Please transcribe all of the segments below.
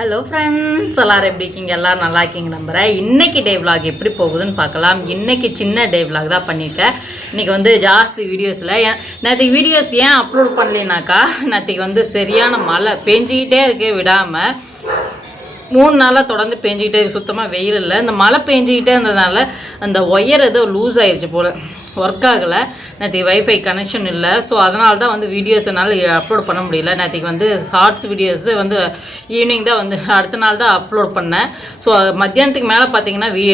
Hello friends எல்லாரும் எப்படி இருக்கீங்க? எல்லாரும் நல்லா இருக்கீங்க நம்புகிறேன் இன்னைக்கு டே விலாக் எப்படி போகுதுன்னு பார்க்கலாம். இன்னைக்கு சின்ன டே விலாக் தான் பண்ணியிருக்கேன் இன்னைக்கு வந்து ஜாஸ்தி வீடியோஸில் நேற்றுக்கு வீடியோஸ் ஏன் அப்லோட் பண்ணலைனாக்கா நேற்றுக்கு வந்து சரியான மழை. பெஞ்சிக்கிட்டே இருக்கே விடாமல் மூணு நாளாக தொடர்ந்து பெஞ்சிக்கிட்டே சுத்தமாக வெயில் இல்லை. இந்த மழை பெஞ்சிக்கிட்டே இருந்ததுனால அந்த ஒயர் ஏதோ லூஸ் ஆயிடுச்சு போல். ஒர்க் ஆகலை. நேற்றுக்கு வைஃபை கனெக்ஷன் இல்லை. ஸோ அதனால தான் வந்து வீடியோஸ் என்னால் அப்லோட் பண்ண முடியல. நேற்றுக்கு வந்து ஷார்ட்ஸ் வீடியோஸ் வந்து ஈவினிங் தான் வந்து அடுத்த நாள் தான் அப்லோட் பண்ணேன். ஸோ மத்தியானத்துக்கு மேலே பார்த்தீங்கன்னா வீ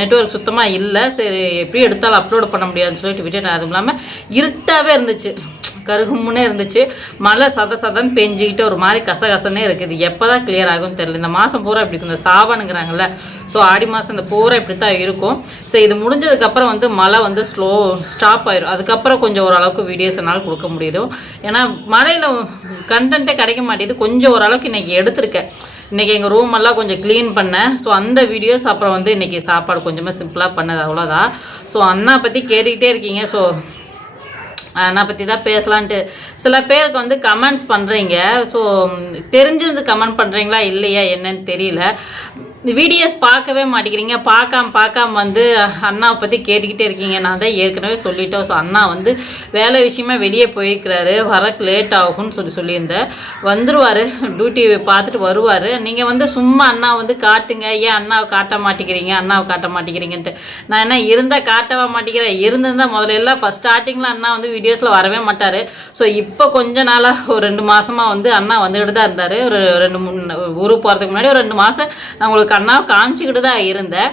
நெட்ஒர்க் சுத்தமாக இல்லை. சரி எப்படி எடுத்தாலும் அப்லோட் பண்ண முடியாதுன்னு சொல்லிட்டு விட்டுட்டேன். அதுவும் இல்லாமல் இருட்டாகவே இருந்துச்சு. கருகும்முன்னே இருந்துச்சு. மழை சத சதன்னு பெஞ்சிக்கிட்டு ஒரு மாதிரி கசகசன்னே இருக்குது. எப்போ தான் கிளியர் ஆகும்னு தெரியல. இந்த மாதம் பூரா இப்படி இந்த சாவனுங்கிறாங்கல்ல ஸோ ஆடி மாதம் இந்த பூரா இப்படி தான் இருக்கும். ஸோ இது முடிஞ்சதுக்கப்புறம் வந்து மழை வந்து ஸ்லோ ஸ்டாப் ஆயிரும். அதுக்கப்புறம் கொஞ்சம் ஓரளவுக்கு வீடியோஸ் என்னால் கொடுக்க முடியும் ஏன்னா மழையில் கண்டென்ட்டே கிடைக்க மாட்டேங்குது. கொஞ்சம் ஓரளவுக்கு இன்றைக்கி எடுத்திருக்கேன். இன்றைக்கி எங்கள் ரூம் எல்லாம் கொஞ்சம் க்ளீன் பண்ணேன். ஸோ அந்த வீடியோஸ் அப்புறம் வந்து இன்றைக்கி சாப்பாடு கொஞ்சமாக சிம்பிளாக பண்ணது. அவ்வளோதான் ஸோ அண்ணா பற்றி கேட்டுக்கிட்டே இருக்கீங்க. ஸோ அண்ணா பற்றி தான் பேசலான்ட்டு. சில பேருக்கு வந்து கமெண்ட்ஸ் பண்ணுறீங்க ஸோ தெரிஞ்சிருந்து கமெண்ட் பண்ணுறீங்களா இல்லையா? என்னன்னு தெரியல. இந்த வீடியோஸ் பார்க்கவே மாட்டேங்கிறீங்க. பார்க்காம பார்க்காம வந்து அண்ணாவை பற்றி கேட்டுக்கிட்டே இருக்கீங்க. நான் தான் ஏற்கனவே சொல்லிட்டோம். ஸோ அண்ணா வந்து வேலை விஷயமா வெளியே போயிருக்கிறாரு. வரக்கு லேட் ஆகும்னு சொல்லி சொல்லியிருந்தேன். வந்துருவார். டியூட்டி பார்த்துட்டு வருவார். நீங்கள் வந்து சும்மா அண்ணா வந்து காட்டுங்க. ஏன் அண்ணாவை காட்ட மாட்டேங்கிறீங்க? அண்ணாவை காட்ட மாட்டேங்கிறீங்கன்ட்டு. நான் என்ன இருந்தால் காட்டவா மாட்டேங்கிறேன் இருந்திருந்தால் முதல்ல எல்லாம் ஃபஸ்ட் ஸ்டார்டிங்கில் அண்ணா வந்து வீடியோஸில் வரவே மாட்டார். ஸோ இப்போ கொஞ்ச நாளாக ஒரு ரெண்டு மாதமாக வந்து அண்ணா வந்துக்கிட்டு தான் இருந்தார். ஒரு ரெண்டு மூணு ஊருக்கு போகிறதுக்கு முன்னாடி ஒரு ரெண்டு மாதம் நான் உங்களுக்கு அண்ணாவை காமிச்சிக்கிட்டு தான் இருந்தேன்.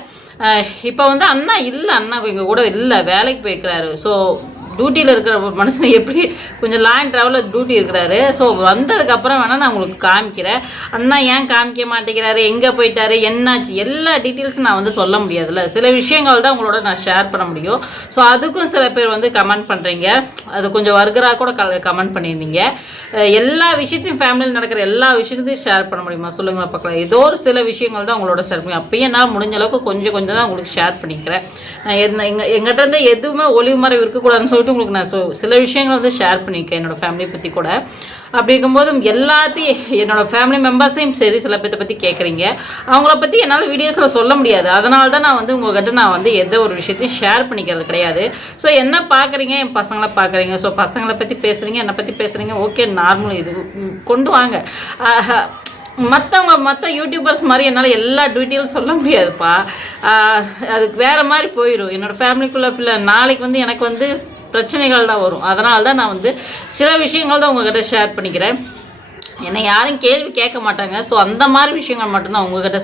இப்போ வந்து அண்ணா இல்லை அண்ணா எங்கள் கூட இல்லை வேலைக்கு போய்க்கிறாரு. ஸோ டியூட்டியில் இருக்கிற மனுஷன் எப்படி கொஞ்சம் லாங் ட்ராவலில் டியூட்டி இருக்கிறாரு. ஸோ வந்ததுக்கப்புறம் வேணால் நான் உங்களுக்கு காமிக்கிறேன். அண்ணா ஏன் காமிக்க மாட்டேங்கிறாரு? எங்கே போயிட்டாரு? என்னாச்சு? எல்லா டீட்டெயில்ஸும் நான் வந்து சொல்ல முடியாதுல்ல. சில விஷயங்கள் தான் உங்களோட நான் ஷேர் பண்ண முடியும். ஸோ அதுக்கும் சில பேர் வந்து கமெண்ட் பண்ணுறீங்க அது கொஞ்சம் வர்கராக கூட க கமெண்ட் பண்ணியிருந்தீங்க. எல்லா விஷயத்தையும் ஃபேமிலியில் நடக்கிற எல்லா விஷயத்தையும் ஷேர் பண்ண முடியுமா? சொல்லுங்களேன் பார்க்கலாம். ஏதோ ஒரு சில விஷயங்கள் தான் உங்களோட ஷேர் பண்ணி அப்பயே நான் முடிஞ்ச அளவுக்கு கொஞ்சம் கொஞ்சம் தான் உங்களுக்கு ஷேர் பண்ணிக்கிறேன். நான் என்ன எங்கள் எங்கிட்ட இருந்து எதுவுமே ஒளிவு மறைவு இருக்கக்கூடாதுன்னு சொல்லிட்டு உங்களுக்கு நான் ஸோ சில விஷயங்கள் வந்து ஷேர் பண்ணியிருக்கேன் என்னோட ஃபேமிலியை பற்றி கூட. அப்படி இருக்கும்போது எல்லாத்தையும் என்னோடய ஃபேமிலி மெம்பர்ஸையும் சரி சில பேர்த்த பற்றி கேட்குறீங்க அவங்கள பற்றி என்னால் வீடியோஸில் சொல்ல முடியாது. அதனால தான் நான் வந்து உங்கள்கிட்ட நான் வந்து எந்த ஒரு விஷயத்தையும் ஷேர் பண்ணிக்கிறது கிடையாது. ஸோ என்ன பார்க்குறீங்க என் பசங்களை பார்க்குறீங்க ஸோ பசங்களை பற்றி பேசுகிறீங்க என்னை பற்றி பேசுகிறீங்க ஓகே நார்மல் இது. கொண்டு வாங்க. ஆஹா. மற்றவங்க மற்ற யூடியூபர்ஸ் மாதிரி என்னால் எல்லா டீட்டெயிலும் சொல்ல முடியாதுப்பா. அதுக்கு வேறு மாதிரி போயிடும் என்னோடய ஃபேமிலிக்குள்ளே பிள்ளை நாளைக்கு வந்து எனக்கு வந்து பிரச்சனைகள் தான் வரும். அதனால தான் நான் வந்து சில விஷயங்கள் தான் உங்ககிட்ட ஷேர் பண்ணிக்கிறேன். என்னை யாரும் கேள்வி கேட்க மாட்டாங்க. ஸோ அந்த மாதிரி விஷயங்கள் மட்டும்தான் உங்ககிட்ட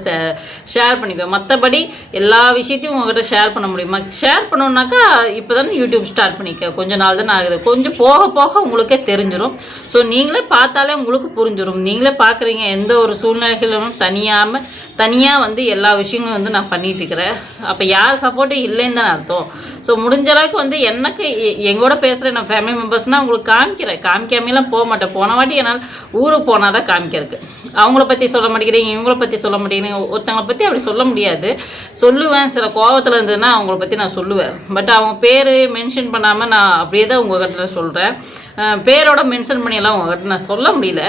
ஷேர் பண்ணிக்குவேன். மற்றபடி எல்லா விஷயத்தையும் உங்ககிட்ட ஷேர் பண்ண முடியுமா. ஷேர் பண்ணணுன்னாக்கா இப்போ தானே யூடியூப் ஸ்டார்ட் பண்ணிக்க. கொஞ்ச நாள் தானே ஆகுது. கொஞ்சம் போக போக உங்களுக்கே தெரிஞ்சிடும் ஸோ நீங்களே பார்த்தாலே உங்களுக்கு புரிஞ்சிடும் நீங்களே பார்க்குறீங்க. எந்த ஒரு சூழ்நிலைகளிலும் தனியாமல் தனியாக வந்து எல்லா விஷயங்களும் வந்து நான் பண்ணிட்டு இருக்கிறேன் அப்போ யார் சப்போர்ட்டும் இல்லைன்னு தான் அர்த்தம். ஸோ முடிஞ்ச அளவுக்கு வந்து எனக்கு எ- எங்கூட பேசுகிற நான் ஃபேமிலி மெம்பர்ஸ்னால் உங்களுக்கு காமிக்கிறேன். காமிக்காமலாம் போக மாட்டேன். போன வாட்டி என்னால் ஊருக்கு போனால் தான் காமிக்கிறதுக்கு. அவங்கள பற்றி சொல்ல மாட்டேங்கிறீங்க இவங்கள பற்றி சொல்ல மாட்டேங்கிறீங்க. ஒருத்தவங்கள பற்றி அப்படி சொல்ல முடியாது. சொல்லுவேன். சில கோவத்தில் இருந்ததுன்னா அவங்கள பற்றி நான் சொல்லுவேன். பட் அவங்க பேர் மென்ஷன் பண்ணாமல் நான் அப்படியே தான் உங்கள்கிட்ட சொல்கிறேன் பேரோட மென்ஷன் பண்ணியெல்லாம் உங்கள்கிட்ட நான் சொல்ல முடியல.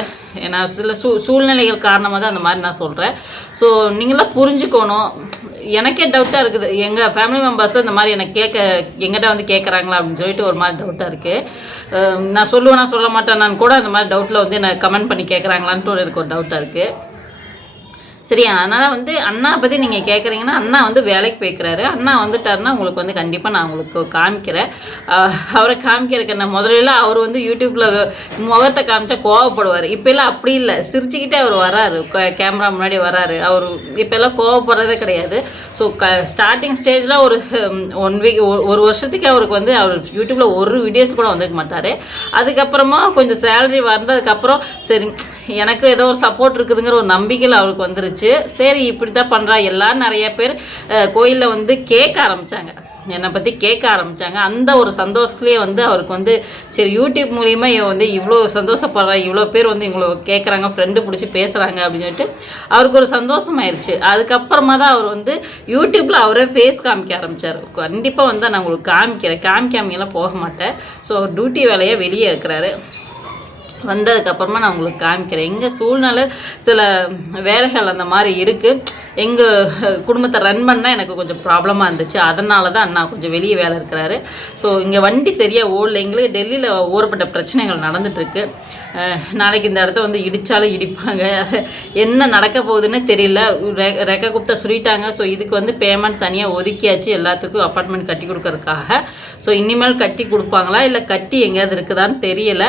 ஏன்னா சில சூ சூழ்நிலைகள் காரணமாக தான் அந்த மாதிரி நான் சொல்கிறேன் ஸோ நீங்களாம் புரிஞ்சுக்கணும். எனக்கே டவுட்டாக இருக்குது. எங்கள் ஃபேமிலி மெம்பர்ஸ் இந்த மாதிரி எனக்கு கேட்க எங்கிட்ட வந்து கேட்குறாங்களா அப்படின்னு சொல்லிட்டு ஒரு மாதிரி டவுட்டாக இருக்குது நான் சொல்லுவேன்னா சொல்ல மாட்டேனான்னு கூட அந்த மாதிரி டவுட்டில் வந்து என்னை கமெண்ட் பண்ணி கேட்குறாங்களான்ட்டு ஒரு எனக்கு ஒரு டவுட்டாக இருக்குது சரியா? அதனால் வந்து அண்ணா பற்றி நீங்கள் கேட்குறீங்கன்னா அண்ணா வந்து வேலைக்கு போய்க்கிறாரு. அண்ணா வந்துட்டாருன்னா உங்களுக்கு வந்து கண்டிப்பாக நான் உங்களுக்கு காமிக்கிறேன். அவரை காமிக்கிறதுக்கு என்ன? முதல்ல அவர் வந்து யூடியூப்பில் முகத்தை காமிச்சா கோவப்படுவார். இப்போல்லாம் அப்படி இல்லை. சிரிச்சுக்கிட்டே அவர் வராரு. கேமரா முன்னாடி வராரு. அவர் இப்போல்லாம் கோவப்படுறதே கிடையாது. ஸோ க ஸ்டார்டிங் ஸ்டேஜில் ஒரு ஒன் வீக் ஒரு வருஷத்துக்கு அவருக்கு வந்து அவர் யூடியூப்பில் ஒரு வீடியோஸ் கூட வந்துருக்க மாட்டார். அதுக்கப்புறமா கொஞ்சம் சேலரி வந்ததுக்கப்புறம் சரி எனக்கு ஏதோ ஒரு சப்போர்ட் இருக்குதுங்கிற ஒரு நம்பிக்கையில் அவருக்கு வந்துருச்சு. சரி இப்படி தான் பண்ணுறா எல்லாரும் நிறைய பேர் கோயிலில் வந்து கேட்க ஆரம்பித்தாங்க என்னை பற்றி கேட்க ஆரம்பித்தாங்க அந்த ஒரு சந்தோஷத்துலேயே வந்து அவருக்கு வந்து சரி யூடியூப் மூலியமாக இவன் வந்து இவ்வளோ சந்தோஷப்படுறா. இவ்வளோ பேர் வந்து இவ்வளோ கேட்குறாங்க ஃப்ரெண்டு பிடிச்சி பேசுகிறாங்க அப்படின்னு சொல்லிட்டு அவருக்கு ஒரு சந்தோஷமாயிருச்சு. அதுக்கப்புறமா தான் அவர் வந்து யூடியூப்பில் அவரே ஃபேஸ் காமிக்க ஆரம்பித்தார் கண்டிப்பாக வந்து நான் உங்களுக்கு காமிக்கிறேன். காமிக்காமையெல்லாம் போக மாட்டேன். ஸோ அவர் டியூட்டி வேலையாக வெளியே இருக்கிறாரு. வந்ததுக்கப்புறமா நான் உங்களுக்கு காமிக்கிறேன். எங்கள் சூழ்நிலை சில வேலைகள் அந்த மாதிரி இருக்குது எங்கள் குடும்பத்தை ரன் பண்ணால் எனக்கு கொஞ்சம் ப்ராப்ளமாக இருந்துச்சு. அதனால தான் அண்ணா கொஞ்சம் வெளியே வேலை இருக்கிறாரு. ஸோ இங்கே வண்டி சரியாக ஓடல எங்களுக்கு டெல்லியில் ஓரப்பட்ட பிரச்சனைகள் நடந்துகிட்ருக்கு நாளைக்கு இந்த இடத்த வந்து இடித்தாலும் இடிப்பாங்க. என்ன நடக்க போகுதுன்னு தெரியல. ரெ- ரெக்க குப்தா சொல்லிட்டாங்க. ஸோ இதுக்கு வந்து பேமெண்ட் தனியாக ஒதுக்கியாச்சு எல்லாத்துக்கும் அப்பார்ட்மெண்ட் கட்டி கொடுக்கறதுக்காக. ஸோ இனிமேல் கட்டி கொடுப்பாங்களா? இல்லை கட்டி எங்கேயாவது இருக்குதான்னு தெரியல.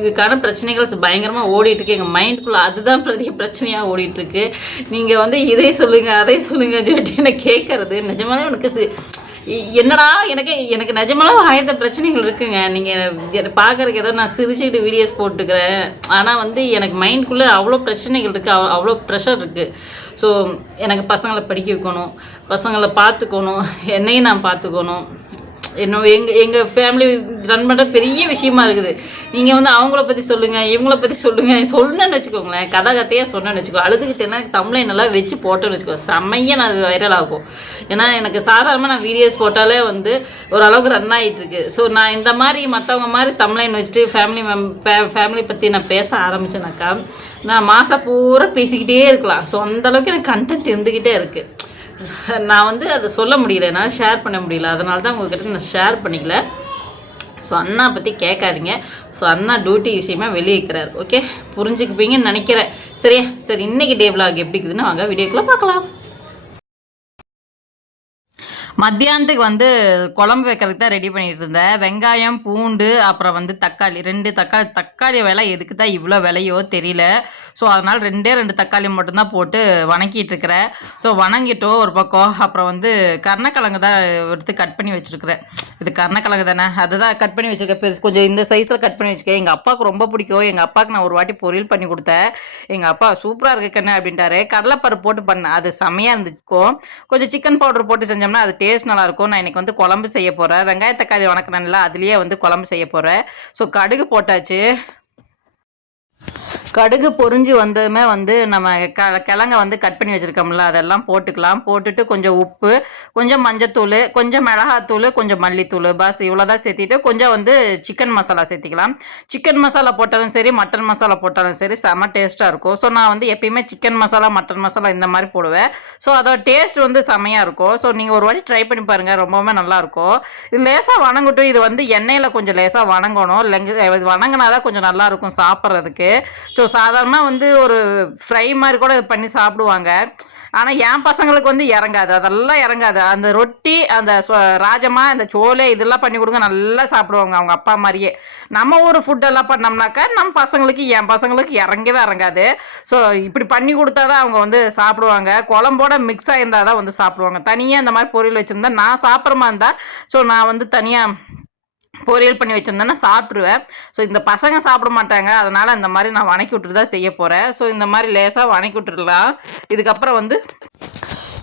இதுக்கான பிரச்சனைகள் பயங்கரமாக ஓடிட்டுருக்கு எங்கள் மைண்டுக்குள்ளே அதுதான் பெரிய பிரச்சனையாக ஓடிட்டுருக்கு நீங்கள் வந்து இதை சொல்லுங்கள் அதை சொல்லுங்கள் சொல்லிட்டு என்ன கேட்குறது நிஜமாலே உனக்கு என்னடா எனக்கு எனக்கு நிஜமெல்லாம் ஆயிரத்த பிரச்சனைகள் இருக்குங்க. நீங்கள் பார்க்குறக்கு ஏதோ நான் சிரிச்சுக்கிட்டு வீடியோஸ் போட்டுக்கிறேன். ஆனால் வந்து எனக்கு மைண்ட்குள்ளே அவ்வளோ பிரச்சனைகள் இருக்குது அவ் அவ்வளோ ப்ரெஷர் இருக்குது ஸோ எனக்கு பசங்களை படிக்க வைக்கணும் பசங்களை பார்த்துக்கணும் என்னையும் நான் பார்த்துக்கணும். இன்னும் எங்கள் எங்கள் ஃபேமிலி ரன் பண்ணுற பெரிய விஷயமா இருக்குது. நீங்கள் வந்து அவங்கள பற்றி சொல்லுங்கள் இவங்கள பற்றி சொல்லுங்கள் சொன்னேன்னு வச்சுக்கோங்களேன். கதை கதையாக சொன்னேன்னு வச்சுக்கோ. அழுதுகிட்டேன்னா தமிழை நல்லா வச்சு போட்டோன்னு வச்சுக்கோ. செம்மையாக நான் வைரல் ஆகும். ஏன்னா எனக்கு சாதாரணமாக நான் வீடியோஸ் போட்டாலே வந்து ஓரளவுக்கு ரன் ஆகிட்டுருக்கு ஸோ நான் இந்த மாதிரி மற்றவங்க மாதிரி தமிழைன் வச்சுட்டு ஃபேமிலி மெம் ஃபேமிலி பற்றி நான் பேச ஆரம்பித்தேனாக்கா நான் மாதம் பூரா பேசிக்கிட்டே இருக்கலாம். ஸோ அந்தளவுக்கு எனக்கு கண்டென்ட் இருந்துக்கிட்டே இருக்குது நான் வந்து அதை சொல்ல முடியல. என்னால் ஷேர் பண்ண முடியல. அதனால தான் உங்ககிட்ட நான் ஷேர் பண்ணிக்கல. ஸோ அண்ணா பற்றி கேட்காதீங்க. ஸோ அண்ணா டியூட்டி விஷயமா வெளியே இருக்கிறார். ஓகே புரிஞ்சுக்குப்பீங்கன்னு நினைக்கிறேன். சரியா? சரி இன்னைக்கு டே vlog எப்படி இருக்குதுன்னு வாங்க. வீடியோக்குள்ளே பார்க்கலாம். மத்தியானத்துக்கு வந்து குழம்பு வைக்கிறதுக்கு தான் ரெடி பண்ணிட்டு இருந்தேன். வெங்காயம் பூண்டு அப்புறம் வந்து தக்காளி. ரெண்டு தக்காளி தக்காளி விலை எதுக்கு தான் இவ்வளோ விலையோ தெரியல. ஸோ அதனால் ரெண்டே ரெண்டு தக்காளி மட்டும்தான் போட்டு வணக்கிட்டு இருக்கிறேன். ஸோ வணங்கிட்டோம் ஒரு பக்கம். அப்புறம் வந்து கருணக்கிழங்கு தான் எடுத்து கட் பண்ணி வச்சிருக்கிறேன். இது கர்ணக்கிழங்கு தானே? அதுதான் கட் பண்ணி வச்சிருக்கேன் பெருசு. கொஞ்சம் இந்த சைஸில் கட் பண்ணி வச்சுக்கேன். எங்கள் அப்பாவுக்கு ரொம்ப பிடிக்கும். எங்கள் அப்பாவுக்கு நான் ஒரு வாட்டி பொரியல் பண்ணி கொடுத்தேன். எங்கள் அப்பா சூப்பராக இருக்கு கண்ணு அப்படின்ட்டாரு. கடலைப்பருப்பு போட்டு பண்ணேன். அது செமையாக இருந்துக்கும் கொஞ்சம் சிக்கன் பவுடர் போட்டு செஞ்சோம்னா அது டேஸ்ட் நல்லாயிருக்கும். நான் இன்றைக்கி வந்து குழம்பு செய்ய போகிறேன் வெங்காய தக்காளி வணக்கினேன்ல அதுலேயே வந்து குழம்பு செய்ய போகிறேன் ஸோ கடுகு போட்டாச்சு. கடுகு பொறிஞ்சு வந்ததுமே வந்து நம்ம க கிழங்க வந்து கட் பண்ணி வச்சுருக்கோம்ல அதெல்லாம் போட்டுக்கலாம். போட்டுட்டு கொஞ்சம் உப்பு கொஞ்சம் மஞ்சத்தூள் கொஞ்சம் மிளகாத்தூள் கொஞ்சம் மல்லித்தூள். பஸ் இவ்வளோதான் சேர்த்திட்டு கொஞ்சம் வந்து சிக்கன் மசாலா சேர்த்திக்கலாம். சிக்கன் மசாலா போட்டாலும் சரி மட்டன் மசாலா போட்டாலும் சரி செம டேஸ்ட்டாக இருக்கும். ஸோ நான் வந்து எப்பயுமே சிக்கன் மசாலா மட்டன் மசாலா இந்த மாதிரி போடுவேன். ஸோ அதோட டேஸ்ட் வந்து செமையாக இருக்கும். ஸோ நீங்கள் ஒரு வாட்டி ட்ரை பண்ணி பாருங்கள் ரொம்பவுமே நல்லாயிருக்கும் இது லேசாக வணங்கட்டும். இது வந்து எண்ணெயில் கொஞ்சம் லேசாக வணங்கணும். லெங்கு இது வணங்கினா தான் கொஞ்சம் நல்லாயிருக்கும் சாப்பிட்றதுக்கு. ஸோ சாதாரணமாக வந்து ஒரு ஃப்ரை மாதிரி கூட பண்ணி சாப்பிடுவாங்க. ஆனால் என் பசங்களுக்கு வந்து இறங்காது. அதெல்லாம் இறங்காது. அந்த ரொட்டி அந்த ராஜமா அந்த சோலை இதெல்லாம் பண்ணி கொடுங்க நல்லா சாப்பிடுவாங்க அவங்க அப்பா மாதிரியே. நம்ம ஊர் ஃபுட்டெல்லாம் பண்ணோம்னாக்கா நம்ம பசங்களுக்கு என் பசங்களுக்கு இறங்கவே இறங்காது. ஸோ இப்படி பண்ணி கொடுத்தா தான் அவங்க வந்து சாப்பிடுவாங்க. குழம்போட மிக்ஸ் ஆகிருந்தால் தான் வந்து சாப்பிடுவாங்க. தனியாக இந்த மாதிரி பொரியல் வச்சுருந்தா நான் சாப்பிட்றமா இருந்தால் ஸோ நான் வந்து தனியாக பொரியல் பண்ணி வச்சுருந்தேன்னா சாப்பிட்ருவேன் ஸோ இந்த பசங்க சாப்பிட மாட்டாங்க. அதனால் இந்த மாதிரி நான் வணக்கி விட்டுட்டு தான் செய்ய போகிறேன் ஸோ இந்த மாதிரி லேசாக வணக்கி விட்டுடலாம். இதுக்கப்புறம் வந்து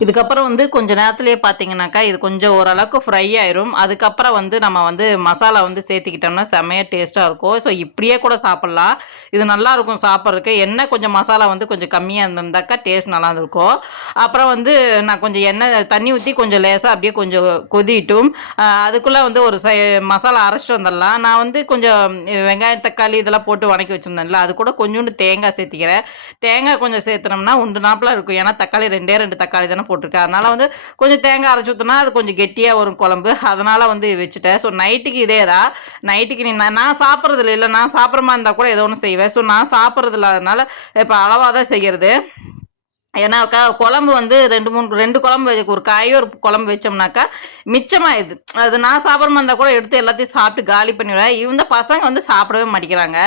இதுக்கப்புறம் வந்து கொஞ்சம் நேரத்துலேயே பார்த்தீங்கன்னாக்கா இது கொஞ்சம் ஓரளவுக்கு ஃப்ரை ஆயிரும். அதுக்கப்புறம் வந்து நம்ம வந்து மசாலா வந்து சேர்த்துக்கிட்டோம்னா செம்மையாக டேஸ்ட்டாக இருக்கும். ஸோ இப்படியே கூட சாப்பிட்லாம். இது நல்லா இருக்கும் சாப்பிட்றதுக்கு. எண்ணெய் கொஞ்சம் மசாலா வந்து கொஞ்சம் கம்மியாக இருந்திருந்தாக்கா டேஸ்ட் நல்லா இருக்கும் அப்புறம் வந்து நான் கொஞ்சம் எண்ணெய் தண்ணி ஊற்றி கொஞ்சம் லேசாக அப்படியே கொஞ்சம் கொதிட்டும். அதுக்குள்ளே வந்து ஒரு சை மசாலா அரைச்சிட்டு வந்துடலாம். நான் வந்து கொஞ்சம் வெங்காயம் தக்காளி இதெல்லாம் போட்டு வணக்கி வச்சுருந்தேன்ல அது கூட கொஞ்சோண்டு தேங்காய் சேர்த்திக்கிறேன். தேங்காய் கொஞ்சம் சேர்த்துனோம்னா உண்டு நாப்பில் இருக்கும். ஏன்னா தக்காளி ரெண்டே ரெண்டு தக்காளி தானே போட்டிருக்கேன் அதனால் வந்து கொஞ்சம் தேங்காய் அரைச்சி ஊற்றினா அது கொஞ்சம் கெட்டியாக வரும் குழம்பு. அதனால் வந்து வச்சுட்டேன். ஸோ நைட்டுக்கு இதே தான். நைட்டுக்கு நீ நான் நான் சாப்பிட்றதில்ல. இல்லை நான் சாப்பிட்ற மாதிரி இருந்தால் கூட ஏதோ ஒன்று செய்வேன். ஸோ நான் சாப்பிட்றதில்ல. அதனால் இப்போ அளவாக தான் செய்கிறது ஏன்னாக்கா குழம்பு வந்து ரெண்டு மூணு ரெண்டு குழம்பு வச்சு ஒரு காயோ ஒரு குழம்பு வச்சோம்னாக்கா மிச்சமாயிடுது. அது நான் சாப்பிட மாதிரி இருந்தால் கூட எடுத்து எல்லாத்தையும் சாப்பிட்டு காலி பண்ணிவிடுவேன் இவங்க பசங்க வந்து சாப்பிடவே மாட்டேங்கிறாங்க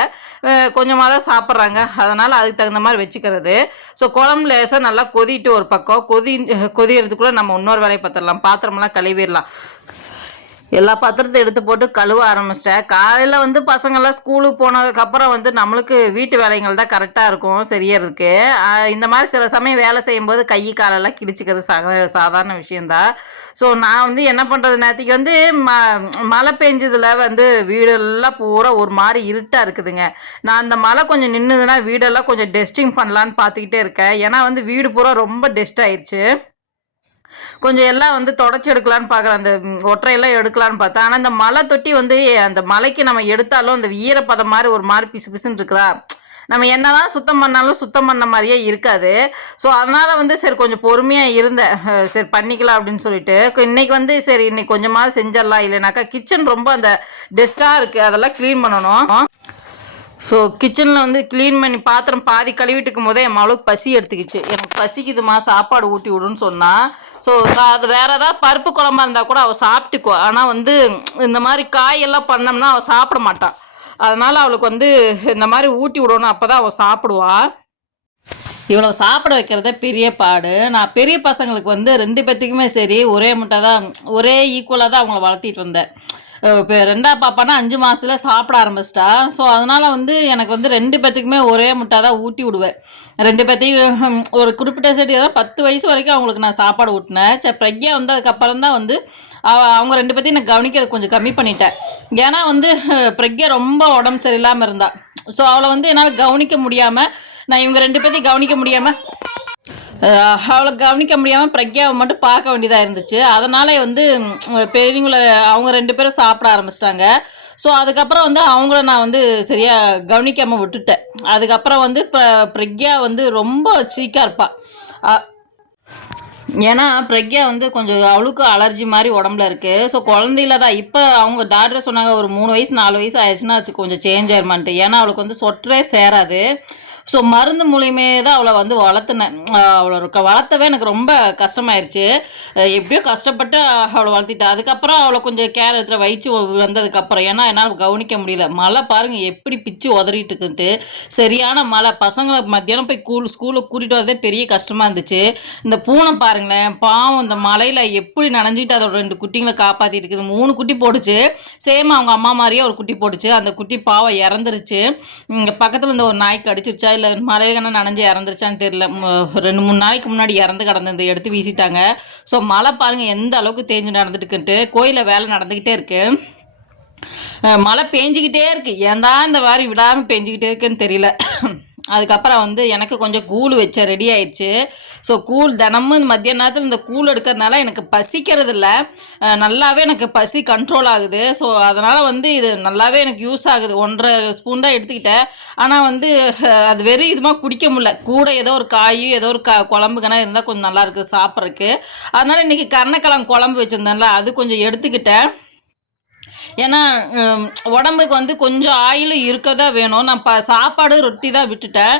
கொஞ்சமாக தான் சாப்பிட்றாங்க. அதனால் அதுக்கு தகுந்த மாதிரி வச்சுக்கிறது. ஸோ குழம்பு லேசாக நல்லா கொதிட்டு ஒரு பக்கம். கொதி கொதிக்கிறதுக்குள்ளே நம்ம இன்னொரு வேலையை பார்த்துடலாம். பாத்திரமெல்லாம் கழுவிடலாம். எல்லா பாத்திரத்தையும் எடுத்து போட்டு கழுவ ஆரம்பிச்சிட்டேன். காலையில் வந்து பசங்கள்லாம் ஸ்கூலுக்கு போனதுக்கப்புறம் வந்து நம்மளுக்கு வீட்டு வேலைகள் தான் கரெக்டாக இருக்கும் செய்யறதுக்கு. இந்த மாதிரி சில சமயம் வேலை செய்யும்போது கை காலெல்லாம் கிழிச்சிக்கிறது சா சாதாரண விஷயந்தான் ஸோ நான் வந்து என்ன பண்ணுறது நேற்றுக்கு வந்து ம மழை பெஞ்சதில் வந்து வீடெல்லாம் பூரா ஒரு மாதிரி இருட்டாக இருக்குதுங்க. நான் அந்த மழை கொஞ்சம் நின்றுதுன்னா வீடெல்லாம் கொஞ்சம் டெஸ்டிங் பண்ணலான்னு பார்த்துக்கிட்டே இருக்கேன். ஏன்னா வந்து வீடு பூரா ரொம்ப டெஸ்ட் ஆயிடுச்சு கொஞ்சம் எல்லாம் வந்து தொடச்சி எடுக்கலான்னு பார்க்குறேன். அந்த ஒற்றையெல்லாம் எடுக்கலான்னு பார்த்தேன் ஆனால் இந்த மலை தொட்டி வந்து அந்த மலைக்கு நம்ம எடுத்தாலும் அந்த ஈரப்பதம் மாதிரி ஒரு மாதிரி பிசு பிசுன்னு இருக்குதா? நம்ம என்னதான் சுத்தம் பண்ணாலும் சுத்தம் பண்ண மாதிரியே இருக்காது. ஸோ அதனால் வந்து சரி கொஞ்சம் பொறுமையாக இருந்தேன். சரி பண்ணிக்கலாம் அப்படின்னு சொல்லிட்டு. இன்னைக்கு வந்து சரி இன்னைக்கு கொஞ்சமாவது செஞ்சிடலாம். இல்லைனாக்கா கிச்சன் ரொம்ப அந்த டஸ்ட்டாக இருக்குது அதெல்லாம் க்ளீன் பண்ணணும். ஸோ கிச்சனில் வந்து க்ளீன் பண்ணி பாத்திரம் பாதி கழுவிட்டு இருக்கும் போதே என் அளவுக்கு பசி எடுத்துக்கிச்சு. எனக்கு பசிக்குதுமா சாப்பாடு ஊட்டி விடுன்னு சொன்னால் ஸோ அது வேற ஏதாவது பருப்பு குழம்பா இருந்தால் கூட அவள் சாப்பிட்டுக்குவா. ஆனால் வந்து இந்த மாதிரி காயெல்லாம் பண்ணோம்னா அவள் சாப்பிட மாட்டாள் அதனால அவளுக்கு வந்து இந்த மாதிரி ஊட்டி விடணும் அப்போ தான் அவள் சாப்பிடுவா. இவ்வளோ சாப்பிட வைக்கிறத பெரிய பாடு. நான் பெரிய பசங்களுக்கு வந்து ரெண்டு பேர்த்துக்குமே சரி ஒரே முட்டை தான் ஒரே ஈக்குவலாக தான் அவங்கள வளர்த்திட்டு இருந்தேன் இப்போ ரெண்டா பாப்பானா அஞ்சு மாதத்துல சாப்பிட ஆரம்பிச்சிட்டா. ஸோ அதனால் வந்து எனக்கு வந்து ரெண்டு பேர்த்துக்குமே ஒரே முட்டை தான் ஊட்டி விடுவேன். ரெண்டு பேர்த்தையும் ஒரு குறிப்பிட்ட சைடு தான் பத்து வயசு வரைக்கும் அவங்களுக்கு நான் சாப்பாடு ஊட்டினேன். சரி பிரக்யா வந்து அதுக்கப்புறம் தான் வந்து அவ- அவங்க ரெண்டு பேர்த்தையும் நான் கவனிக்கிறது கொஞ்சம் கம்மி பண்ணிட்டேன். ஏன்னா வந்து பிரக்யா ரொம்ப உடம்பு சரியில்லாமல் இருந்தா. ஸோ அவளை வந்து என்னால் கவனிக்க முடியாமல் நான் இவங்க ரெண்டு பேர்த்தையும் கவனிக்க முடியாமல் அவளை கவனிக்க முடியாமல் பிரக்யாவை மட்டும் பார்க்க வேண்டியதாக இருந்துச்சு. அதனால வந்து பெரியவங்கள அவங்க ரெண்டு பேரும் சாப்பிட ஆரம்பிச்சிட்டாங்க. ஸோ அதுக்கப்புறம் வந்து அவங்கள நான் வந்து சரியாக கவனிக்காமல் விட்டுட்டேன். அதுக்கப்புறம் வந்து இப்போ பிரக்யா வந்து ரொம்ப சீக்காக இருப்பாள் ஏன்னா பிரக்யா வந்து கொஞ்சம் அவளுக்கு அலர்ஜி மாதிரி உடம்புல இருக்கு. ஸோ குழந்தையில தான் இப்போ அவங்க டாக்டர் சொன்னாங்க ஒரு மூணு வயசு நாலு வயசு ஆயிடுச்சுன்னா அது கொஞ்சம் சேஞ்ச் ஆயிருமான்ட்டு. ஏன்னா அவளுக்கு வந்து சொற்றே சேராது. ஸோ மருந்து மூலியமே தான் அவளை வந்து வளர்த்துனேன். அவளை வளர்த்தவே எனக்கு ரொம்ப கஷ்டமாயிருச்சு. எப்படியோ கஷ்டப்பட்டு அவளை வளர்த்திட்டேன். அதுக்கப்புறம் அவளை கொஞ்சம் கேர் எடுத்துல வயிற்று வந்ததுக்கப்புறம் ஏன்னா என்னால் கவனிக்க முடியல. மழை பாருங்க எப்படி பிச்சு உதறிட்டு இருக்குன்ட்டு சரியான மழை. பசங்களை மத்தியானம் போய் கூல் ஸ்கூலுக்கு கூட்டிகிட்டு வரதே பெரிய கஷ்டமாக இருந்துச்சு. இந்த பூனை பாருங்களேன். பாவம் இந்த மலையில் எப்படி நனைஞ்சிட்டு அதோட ரெண்டு குட்டிங்களை காப்பாற்றிட்டு இருக்குது. மூணு குட்டி போட்டுச்சு. சேம் அவங்க அம்மா மாதிரியே ஒரு குட்டி போட்டுச்சு. அந்த குட்டி பாவம் இறந்துருச்சு. இங்கே பக்கத்தில் இந்த ஒரு நாய் கடிச்சிருச்சா இல்லை மலையில நனைஞ்சு இறந்துருச்சான்னு தெரியல. ரெண்டு மூணு நாளைக்கு முன்னாடி இறந்து கிடந்தது எடுத்து வீசிட்டாங்க. ஸோ மழை பாருங்கள் எந்த அளவுக்கு தேஞ்சு நடந்துட்டுக்குன்ட்டு கோயிலில் வேலை நடந்துக்கிட்டே இருக்குது மழை பெஞ்சிக்கிட்டே இருக்குது ஏன் தான் இந்த வாரி விடாமல் பெஞ்சிக்கிட்டே இருக்குன்னு தெரியல. அதுக்கப்புறம் வந்து எனக்கு கொஞ்சம் கூழ் வச்ச ரெடி ஆயிடுச்சு. ஸோ கூழ் தினமும் இந்த மத்திய நேரத்தில் இந்த கூழ் எடுக்கிறதுனால எனக்கு பசிக்கிறது இல்லை. நல்லாவே எனக்கு பசி கண்ட்ரோல் ஆகுது. ஸோ அதனால் வந்து இது நல்லாவே எனக்கு யூஸ் ஆகுது. ஒன்றரை ஸ்பூன் தான் எடுத்துக்கிட்டேன். ஆனால் வந்து அது வெறும் இதுமாக குடிக்க முடியல. கூட ஏதோ ஒரு காய் ஏதோ ஒரு க குழம்புக்கனா இருந்தால் கொஞ்சம் நல்லா இருக்குது சாப்பிட்றதுக்கு. அதனால் இன்றைக்கி கருணக்கிழங்கு குழம்பு வச்சுருந்தேன்ல அது கொஞ்சம் எடுத்துக்கிட்டேன். ஏன்னா உடம்புக்கு வந்து கொஞ்சம் ஆயில் இருக்க தான் வேணும். நான் ப சாப்பாடு ரொட்டி தான் விட்டுட்டேன்.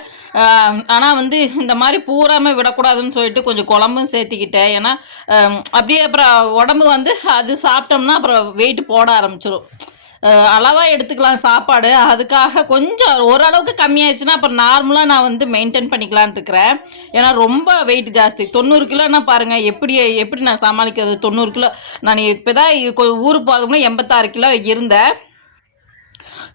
ஆனால் வந்து இந்த மாதிரி பூராமல் விடக்கூடாதுன்னு சொல்லிட்டு கொஞ்சம் குழம்பும் சேர்த்திக்கிட்டேன். ஏன்னா அப்படியே அப்புறம் உடம்பு வந்து அது சாப்பிட்டோம்னா அப்புறம் வெயிட் போட ஆரம்பிச்சிடும் அளவாக எடுத்துக்கலாம் சாப்பாடு. அதுக்காக கொஞ்சம் ஓரளவுக்கு கம்மியாயிடுச்சுன்னா அப்புறம் நார்மலாக நான் வந்து மெயின்டைன் பண்ணிக்கலான்ட்டு இருக்கிறேன். ஏன்னா ரொம்ப வெயிட் ஜாஸ்தி. தொண்ணூறு கிலோன்னா பாருங்கள் எப்படி எப்படி நான் சமாளிக்கிறது? தொண்ணூறு கிலோ. நான் இப்போ தான் ஊருக்கு போகிறதுக்கு எண்பத்தாறு கிலோ இருந்தேன்.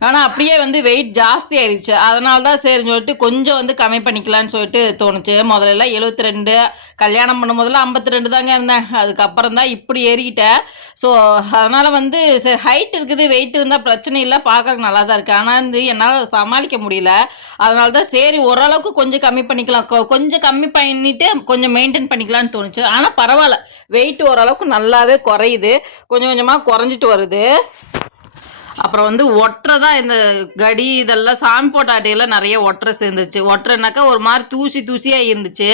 ஆனால் அப்படியே வந்து வெயிட் ஜாஸ்தி ஆயிடுச்சு அதனால தான் சரின்னு சொல்லிட்டு கொஞ்சம் வந்து கம்மி பண்ணிக்கலான்னு சொல்லிட்டு தோணுச்சு. முதல்ல எழுபத்தி ரெண்டு கல்யாணம் பண்ணும் முதல்ல ஐம்பத்தி ரெண்டு தாங்க இருந்தேன். அதுக்கப்புறம் தான் இப்படி ஏறிக்கிட்டேன் ஸோ அதனால் வந்து சரி ஹைட் இருக்குது வெயிட் இருந்தால் பிரச்சனை இல்லை. பார்க்கறதுக்கு நல்லா தான் இருக்குது ஆனால் வந்து என்னால் சமாளிக்க முடியல. அதனால தான் சரி ஓரளவுக்கு கொஞ்சம் கம்மி பண்ணிக்கலாம். கொ- கொஞ்சம் கம்மி பண்ணிட்டு கொஞ்சம் மெயின்டைன் பண்ணிக்கலாம்னு தோணுச்சு. ஆனால் பரவாயில்ல. வெயிட் ஓரளவுக்கு நல்லாவே குறையுது. கொஞ்சம் கொஞ்சமாக குறைஞ்சிட்டு வருது. அப்புறம் வந்து ஒற்றை தான் இந்த கடி இதெல்லாம் சாமி போட்டாட்டையெல்லாம் நிறைய ஒற்றை சேர்ந்துச்சு. ஒற்றைனாக்கா ஒரு மாதிரி தூசி தூசியாக இருந்துச்சு.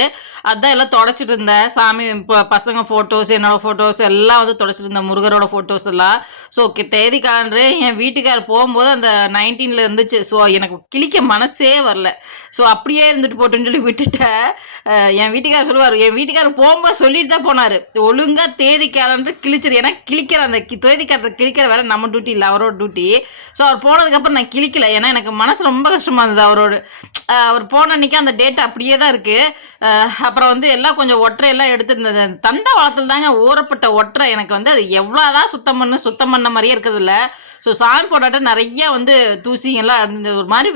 அதான் எல்லாம் தொடச்சிட்டு இருந்தேன். சாமி இப்போ பசங்க ஃபோட்டோஸ் என்னோட ஃபோட்டோஸ் எல்லாம் வந்து தொடச்சிட்டு இருந்தேன். முருகரோட ஃபோட்டோஸ் எல்லாம். ஸோ தேதி காலன்று என் வீட்டுக்கார் போகும்போது அந்த நைன்டீனில் இருந்துச்சு. ஸோ எனக்கு கிளிக்க மனசே வரல. ஸோ அப்படியே இருந்துட்டு போட்டுன்னு சொல்லி விட்டுட்டேன். என் வீட்டுக்கார் சொல்லுவார் என் வீட்டுக்காரர் போகும்போது சொல்லிட்டு தான் போனார். ஒழுங்காக தேதி காலன்று கிழிச்சிரு. ஏன்னா கிழிக்கிற அந்த கி- தேதி காலத்தை கிழிக்கிற வேலை நம்ம டியூட்டி இல்லை. அவரோட டியூட்டி ஸோ அவர் போனதுக்கப்புறம் நான் கிளிக்கல ஏன்னா எனக்கு மனசு ரொம்ப கஷ்டமாக இருந்தது. அவரோட அவர் போன அன்னைக்கு அந்த டேட் அப்படியே தான் இருக்குது அப்புறம் வந்து எல்லாம் கொஞ்சம் ஒற்றை எல்லாம் எடுத்துருந்தது. தண்டை வளத்தில் தாங்க ஊறப்பட்ட ஒற்றை. எனக்கு வந்து அது எவ்வளோதான் சுத்தம் பண்ணு சுத்தம் பண்ண மாதிரியே இருக்கிறது ஸோ சாமி போட்டாட்ட நிறைய வந்து தூசிங்கெல்லாம் இருந்தது. ஒரு மாதிரி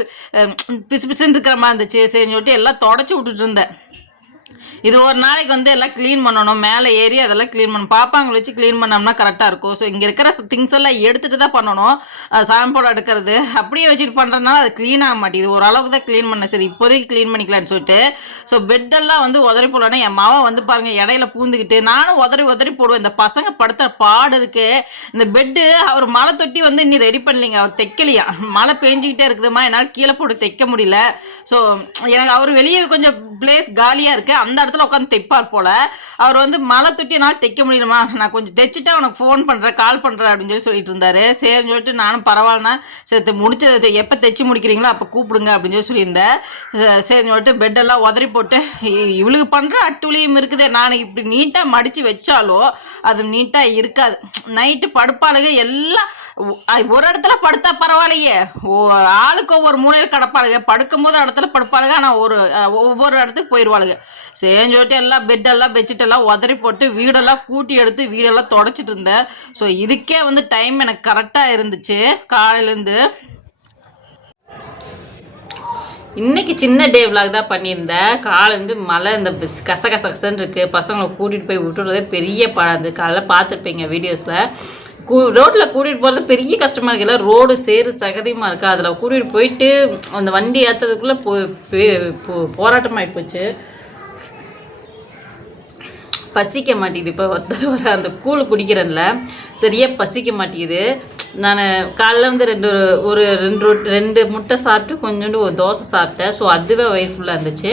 பிசு பிசுன்னு இருக்கிற மாதிரி இருந்துச்சு. சரின்னு சொல்லிட்டு எல்லாம் தொடச்சி விட்டுட்டு இருந்தேன். இது ஒரு நாளைக்கு வந்து எல்லாம் க்ளீன் பண்ணணும். மேலே ஏறி அதெல்லாம் க்ளீன் பண்ணணும். பாப்பாங்களை வச்சு க்ளீன் பண்ணோம்னா கரெக்டாக இருக்கும். ஸோ இங்கே இருக்கிற திங்ஸ் எல்லாம் எடுத்துகிட்டு தான் பண்ணணும். சாம்போடு எடுக்கிறது அப்படியே வச்சுட்டு பண்ணுறதுனால அது க்ளீன் ஆக மாட்டேங்குது. ஓரளவுக்கு தான் க்ளீன் பண்ண சரி இப்போதைக்கு க்ளீன் பண்ணிக்கலாம்னு சொல்லிட்டு. ஸோ பெட்டெல்லாம் வந்து உதறி போடணும் என் மாவை வந்து பாருங்கள் இடையில பூந்துக்கிட்டு நானும் உதறி உதறி போடுவேன். இந்த பசங்க படுத்துகிற பாடு இருக்கு. இந்த பெட்டு அவர் மழை தொட்டி வந்து இன்னும் ரெடி பண்ணலிங்க. அவர் தைக்கலையா? மழை பெஞ்சிக்கிட்டே இருக்குதுமா? என்னால் கீழே போட்டு தைக்க முடியல. ஸோ எனக்கு அவர் வெளியே கொஞ்சம் பிளேஸ் காலியாக இருக்குது அந்த இடத்துல உட்காந்து தைப்பார் போல். அவர் வந்து மழை தொட்டி என்னால் தைக்க முடியலமா நான் கொஞ்சம் தைச்சிட்டு அவனுக்கு ஃபோன் பண்ணுறேன் கால் பண்ணுறேன் அப்படின்னு சொல்லி சொல்லிட்டு இருந்தாரு. சரின்னு சொல்லிட்டு நானும் பரவாயில்லண்ணா. சரி முடிச்சது எப்போ தைச்சி முடிக்கிறீங்களோ அப்போ கூப்பிடுங்க அப்படின்னு சொல்லி சொல்லியிருந்தேன் சரின்னு சொல்லிட்டு பெட்டெல்லாம் உதறி போட்டு இ- இவளுக்கு பண்ணுற அட்டுளியும் இருக்குதே. நான் இப்படி நீட்டாக மடித்து வச்சாலோ அது நீட்டாக இருக்காது. நைட்டு படுப்பாளுங்க எல்லாம் ஒரு இடத்துல படுத்தா பரவாயில்லையே. ஓ ஆளுக்கு ஒவ்வொரு மூலையில் கிடப்பாளுங்க படுக்கும் போது இடத்துல படுப்பாளுங்க ஆனால் ஒரு ஒவ்வொரு இடத்துக்கு போயிடுவாளுங்க சரின்னு சொல்லிட்டு எல்லாம் பெட்டெல்லாம் பெட்ஷீட் எல்லாம் உதறி போட்டு வீடெல்லாம் கூட்டி எடுத்து வீடெல்லாம் தொடச்சிட்டு இருந்தேன். ஸோ இதுக்கே வந்து டைம் எனக்கு கரெக்டாக இருந்துச்சு. காலையிலேருந்து. இன்னைக்கு சின்ன டே விலாக் தான் பண்ணியிருந்தேன். காலேருந்து மழை இந்த பிஸ்- கச கச கசன்னு இருக்குது பசங்களை கூட்டிகிட்டு போய் விட்டுறதே பெரிய ப அது காலைல பார்த்துருப்பீங்க வீடியோஸில் கூ ரோட்டில் கூட்டிகிட்டு போகிறது பெரிய கஷ்டமாக இருக்குல்ல ரோடு சேறு சகதியமாக இருக்குது அதில் கூட்டிகிட்டு போயிட்டு அந்த வண்டி ஏற்றுறதுக்குள்ளே போ போ- போராட்டமாகி போச்சு. பசிக்க மாட்டேங்குது. இப்போ வர அந்த கூழ் குடிக்கிறேன்ல சரியாக பசிக்க மாட்டேங்குது. நான் காலைல வந்து ரெண்டு ஒரு ரெண்டு ரெண்டு முட்டை சாப்பிட்டு கொஞ்சோண்டு ஒரு தோசை சாப்பிட்டேன். ஸோ அதுவே வயிறு ஃபுல்லாக இருந்துச்சு.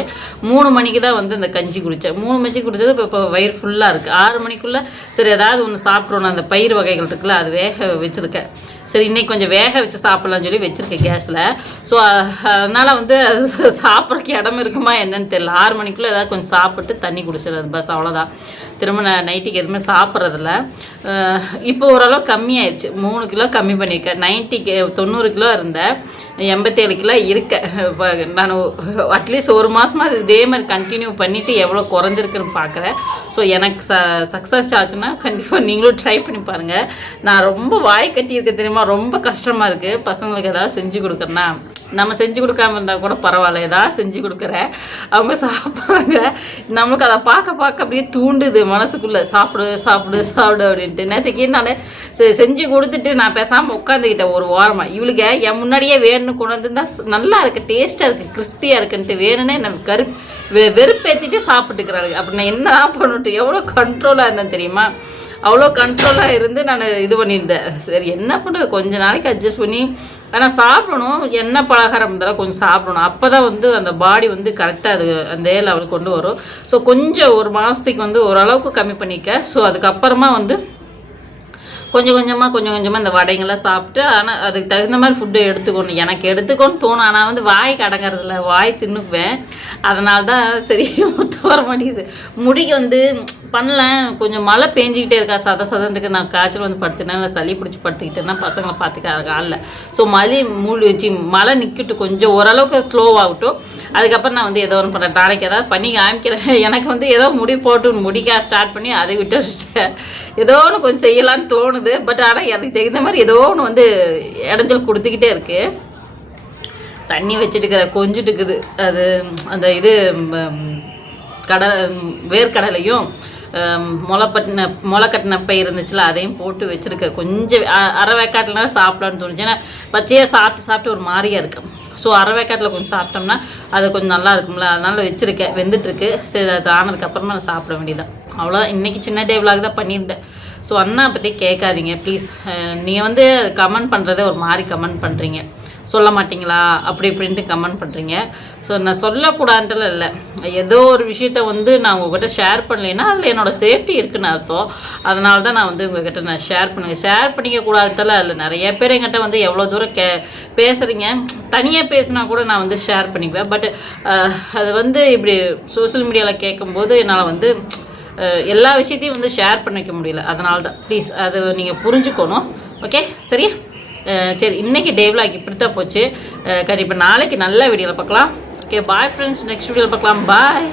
மூணு மணிக்கு தான் வந்து இந்த கஞ்சி குடித்தேன் மூணு மணிக்கு குடித்தது இப்போ இப்போ வயிறு ஃபுல்லாக இருக்குது ஆறு மணிக்குள்ளே சரி ஏதாவது ஒன்று சாப்பிட்றோம் அந்த பயிர் வகைகள் இருக்குல்ல அது வேக வச்சுருக்கேன். சரி இன்னைக்கு கொஞ்சம் வேக வச்சு சாப்பிட்லான்னு சொல்லி வச்சுருக்கேன் கேஸில். ஸோ அதனால் வந்து அது இடம் இருக்குமா என்னன்னு தெரியல. ஆறு மணிக்குள்ளே ஏதாவது கொஞ்சம் சாப்பிட்டு தண்ணி குடிச்சிடுறது. பஸ் அவ்வளோதான் திரும்ப நான் நைட்டுக்கு எதுவுமே சாப்பிட்றதில்ல. இப்போ ஓரளவு கம்மியாயிடுச்சு. மூணு கிலோ கம்மி பண்ணியிருக்கேன். நைன்ட்டி தொண்ணூறு கிலோ இருந்தேன். எண்பத்தேழு கிலோ இருக்கேன். இப்போ நான் அட்லீஸ்ட் ஒரு மாதமாக அது இதே மாதிரி கண்டினியூ பண்ணிவிட்டு எவ்வளோ குறைஞ்சிருக்குன்னு பார்க்குறேன். ஸோ எனக்கு ச சக்ஸஸ் ஆச்சுன்னா கண்டிப்பாக நீங்களும் ட்ரை பண்ணி பாருங்கள் நான் ரொம்ப வாய் கட்டியிருக்க தெரியுமா? ரொம்ப கஷ்டமாக இருக்குது பசங்களுக்கு ஏதாவது செஞ்சு கொடுக்குறேன்னா. நம்ம செஞ்சு கொடுக்காம இருந்தால் கூட பரவாயில்ல. ஏதாவது செஞ்சு கொடுக்குறேன். அவங்க சாப்பிட்றாங்க. நம்மளுக்கு அதை பார்க்க பார்க்க அப்படியே தூண்டுது மனசுக்குள்ளே. சாப்பிடு சாப்பிடு சாப்பிடு அப்படின்ட்டு. நேற்றுக்கு நான் செ- செஞ்சு கொடுத்துட்டு நான் பேசாமல் உட்காந்துக்கிட்டேன் ஒரு வாரமாக இவளுக்கு என் முன்னாடியே வேணும்னு கொண்டு வந்திருந்தா நல்லா இருக்குது டேஸ்ட்டாக இருக்குது கிறிஸ்பியாக இருக்குன்ட்டு வேணும்னே நம்ம கரு வெ வெறுப்பேற்றிட்டு சாப்பிட்டுக்கிறாளுங்க. அப்படி நான் என்ன பண்ணட்டும் எவ்வளோ கண்ட்ரோலாக இருந்தேன் தெரியுமா? அவ்வளோ கண்ட்ரோலாக இருந்து நான் இது பண்ணியிருந்தேன். சரி என்ன பண்ணுறது கொஞ்ச நாளைக்கு அட்ஜஸ்ட் பண்ணி ஆனால் சாப்பிடணும். என்ன பலகாரம் இருந்தாலும் கொஞ்சம் சாப்பிடணும். அப்போ தான் வந்து அந்த பாடி வந்து கரெக்டாக அது அந்த லெவலுக்கு கொண்டு வரும். ஸோ கொஞ்சம் ஒரு மாதத்துக்கு வந்து ஓரளவுக்கு கம்மி பண்ணிக்க. ஸோ அதுக்கப்புறமா வந்து கொஞ்சம் கொஞ்சமாக கொஞ்சம் கொஞ்சமாக இந்த வடைங்கள்லாம் சாப்பிட்டு ஆனால் அதுக்கு தகுந்த மாதிரி ஃபுட்டு எடுத்துக்கணும். எனக்கு எடுத்துக்கோன்னு தோணும். ஆனால் வந்து வாய் அடங்கறதில்ல வாய் தின்னுக்குவேன். அதனால தான் சரி ஒத்து வர மாட்டேங்குது. முடிக்கு வந்து பண்ணல. கொஞ்சம் மழை பேஞ்சிக்கிட்டே இருக்கா. சத சதன்ட்டு நான் காய்ச்சல் வந்து படுத்துட்டேன். இல்லை சளி பிடிச்சி படுத்துக்கிட்டேன்னா பசங்களை பார்த்துக்க அதுக்கு ஆளில் ஸோ மழை மூடி வச்சு மழை நிற்கட்டும் கொஞ்சம் ஓரளவுக்கு ஸ்லோவாகட்டும் அதுக்கப்புறம் நான் வந்து ஏதோ ஒன்று பண்ணுறேன் நாளைக்கு ஏதாவது பண்ணி காமிக்கிறேன். எனக்கு வந்து ஏதோ முடி போட்டு முடிக்க ஸ்டார்ட் பண்ணி அதை விட்டு ஏதோ ஒன்று கொஞ்சம் செய்யலான்னு தோணுது. பட் ஆனால் அதுக்கு தகுந்த மாதிரி ஏதோ ஒன்று வந்து இடைஞ்சல் கொடுத்துக்கிட்டே இருக்குது தண்ணி வச்சுட்டு இருக்கிற கொஞ்சிட்டு இருக்குது. அது அந்த இது கடலை வேர்க்கடலையும் முளை பட்டின முளை கட்டின பை இருந்துச்சுல அதையும் போட்டு வச்சுருக்க. கொஞ்சம் அரை வேக்காட்டில் தான் சாப்பிடலான்னு தோணுச்சு. ஏன்னா பச்சையாக சாப்பிட்டு சாப்பிட்டு ஒரு மாதிரியாக இருக்கும் ஸோ அரை வேக்காட்டில் கொஞ்சம் சாப்பிட்டோம்னா அது கொஞ்சம் நல்லா இருக்கும்ல. அதனால வச்சுருக்கேன் வெந்துட்டுருக்கு. சரி அது ஆனதுக்கப்புறமா நான் சாப்பிட வேண்டியதான் அவ்வளோதான் இன்றைக்கி சின்ன டே தான் பண்ணியிருந்தேன். ஸோ அண்ணா பற்றி கேட்காதீங்க ப்ளீஸ் நீங்கள் வந்து கமெண்ட் பண்ணுறதே ஒரு மாதிரி கமெண்ட் பண்ணுறீங்க சொல்ல மாட்டீங்களா அப்படி இப்படின்ட்டு கமெண்ட் பண்ணுறீங்க ஸோ நான் சொல்லக்கூடாதுன்ட்டுல இல்லை. ஏதோ ஒரு விஷயத்த வந்து நான் உங்ககிட்ட ஷேர் பண்ணலைன்னா அதில் என்னோடய சேஃப்டி இருக்குன்னு அர்த்தம். அதனால தான் நான் வந்து உங்ககிட்ட நான் ஷேர் பண்ணுவேன். ஷேர் பண்ணிக்க கூடாதுல இல்லை. நிறைய பேர் என்கிட்ட வந்து எவ்வளோ தூரம் கே பேசுகிறீங்க தனியாக பேசினா கூட நான் வந்து ஷேர் பண்ணிக்குவேன். பட் அது வந்து இப்படி சோஷியல் மீடியாவில் கேட்கும்போது என்னால் வந்து எல்லா விஷயத்தையும் வந்து ஷேர் பண்ணிக்க முடியல. அதனால தான். ப்ளீஸ் அது நீங்கள் புரிஞ்சுக்கணும். ஓகே சரியா? சரி இன்னைக்கு டே vlog இப்படி தான் போச்சு கண்டிப்பாக நாளைக்கு நல்ல வீடியோவில் பார்க்கலாம். ஓகே பாய் ஃப்ரெண்ட்ஸ் நெக்ஸ்ட் வீடியோவில் பார்க்கலாம். பாய்